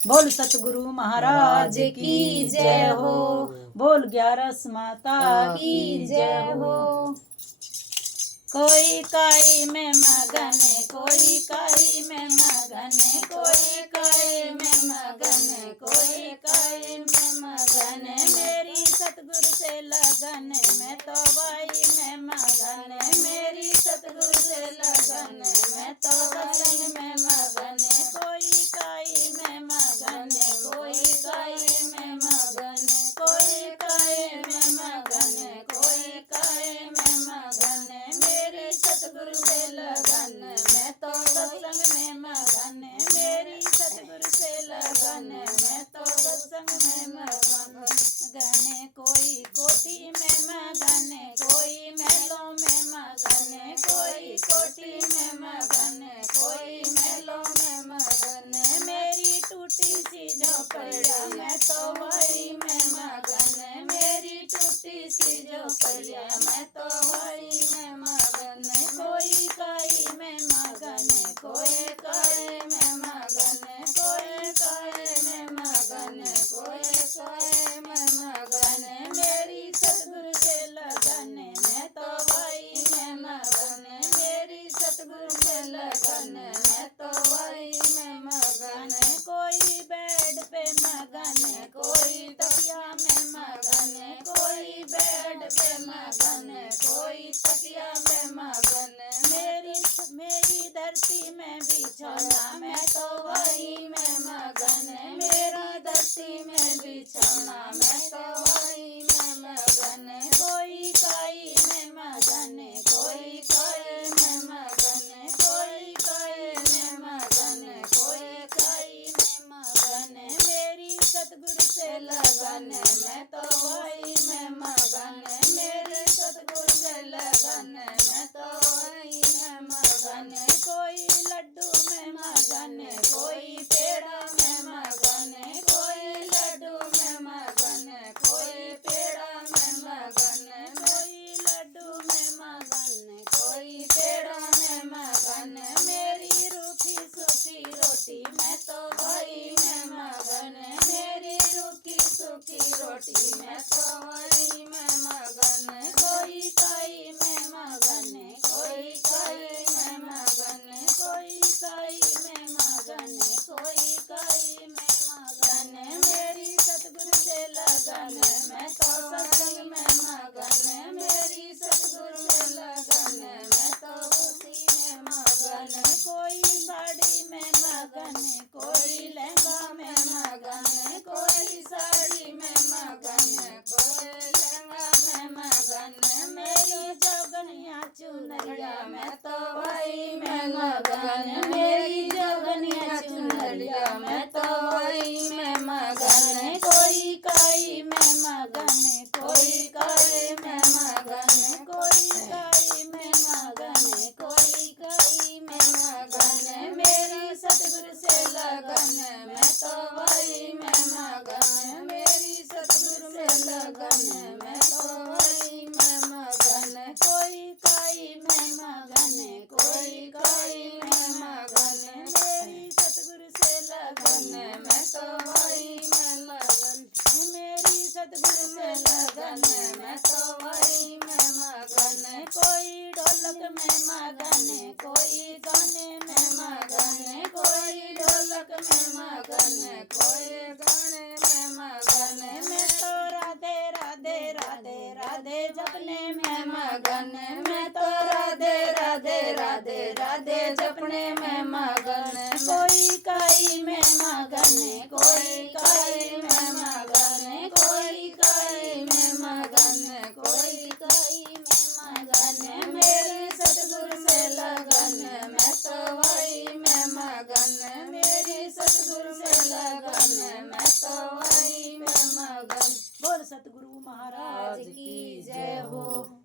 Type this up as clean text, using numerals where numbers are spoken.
बोल सतगुरु महाराज की जय हो। बोल 11 माता की जय हो। कोई काई में मगन, कोई काई में मगन, कोई काई में मगन, कोई काई में मगन। मेरी सतगुरु से लगन, मैं तो भाई में मगन। मेरी सतगुरु से लगन, मैं तो सत्संग में मगन। कोई काई में मगन, कोई काई में मगन, कोई काई में मगन, कोई काई में मगन। मेरी सतगुरु से लगन, मैं तो सत्संग में मगन। मेरी सतगुरु से लगन, मैं तो सत्संग में मगन। कोई कोटि में मगन, कोई महलों में मगन, कोई कोटि में मगन, कोई महलों में मगन। मेरी टूटी सी झोपड़िया, मैं तो वही में मगन। मेरी टूटी सी झोपड़िया, मैं तो वही में मगन। कोई काई में मगन, कोई काई में मगन, कोई काई में मगन, कोई काई में मगन। मेरी सतगुरु से लगन, मैं तो वही में मगन। मेरी सतगुरु से लगन, मैं तो वही में मगन। कोई बेड पे मगन, कोई तकिया में मगन, कोई बेड पे मगन, कोई तकिया में मगन। मेरी धरती में बिछौना, मैं तो वही में मगन। मेरी धरती में बिछौना, मैं तो वही में मगन। कोई काई में मगन, कोई काई में मगन, कोई काई में मगन, कोई काई में मगन। मेरी सतगुरु से लगन, मैं तो वही में मगन। मेरी सतगुरु से लगन, मैं तो वही में मगन। कोई लड्डू में मगन, कोई पेड़ा में मगन, कोई लड्डू में मगन, कोई पेड़ा में मगन। कोई लड्डू में मगन, कोई पेड़ा में मगन। मेरी रूखी सूखी रोटी, मैं तो वही में मगन। मेरी रूखी सूखी रोटी, मैं तो वही में मगन। कोई काई में मगन, कोई काई में मगन, कोई काई में मगन, कोई काई में मगन। मेरी सतगुरु से लगन, मैं तो सत्संग में मगन। मेरी सतगुरु में लगन, मैं तो उसी में मगन। कोई साड़ी में मगन, कोई लहंगा में मगन, कोई साड़ी में मगन, कोई लहंगा में मगन। मेरी जोगनिया चुनरिया, मैं तो वही में मगन। मेरी जोगनिया चुनरिया, मैं तो वही में मगन। कोई काई में मगन, कोई काई में मगन, कोई काई में मगन, कोई काई में मगन। मेरी सतगुरु से लगन, मैं तो वही में मगन। मेरी सतगुरु से लगन, मैं तो वही में मगन। कोई काई में मगन, कोई काई में मगन। मेरी सतगुरु से लगन, मैं तो वही में लगन। मेरी सतगुरु से लगन, मैं तो वही में मगन। कोई ढोलक में मगन, कोई गाने में मगन, कोई ढोलक में मगन, कोई गाने में मगन। मैं तो राधे राधे राधे राधे जपने में मगन। मैं तो राधे राधे राधे राधे जपने में मगन। कोई काई में मगन, कोई काई में मगन, कोई काई में मगन, कोई काई में मगन। मेरी सतगुरु से लगन, मैं तो वही में मगन। मेरी सतगुरु से लगन, मैं तो वही में मगन। बोल सतगुरु महाराज की जय हो।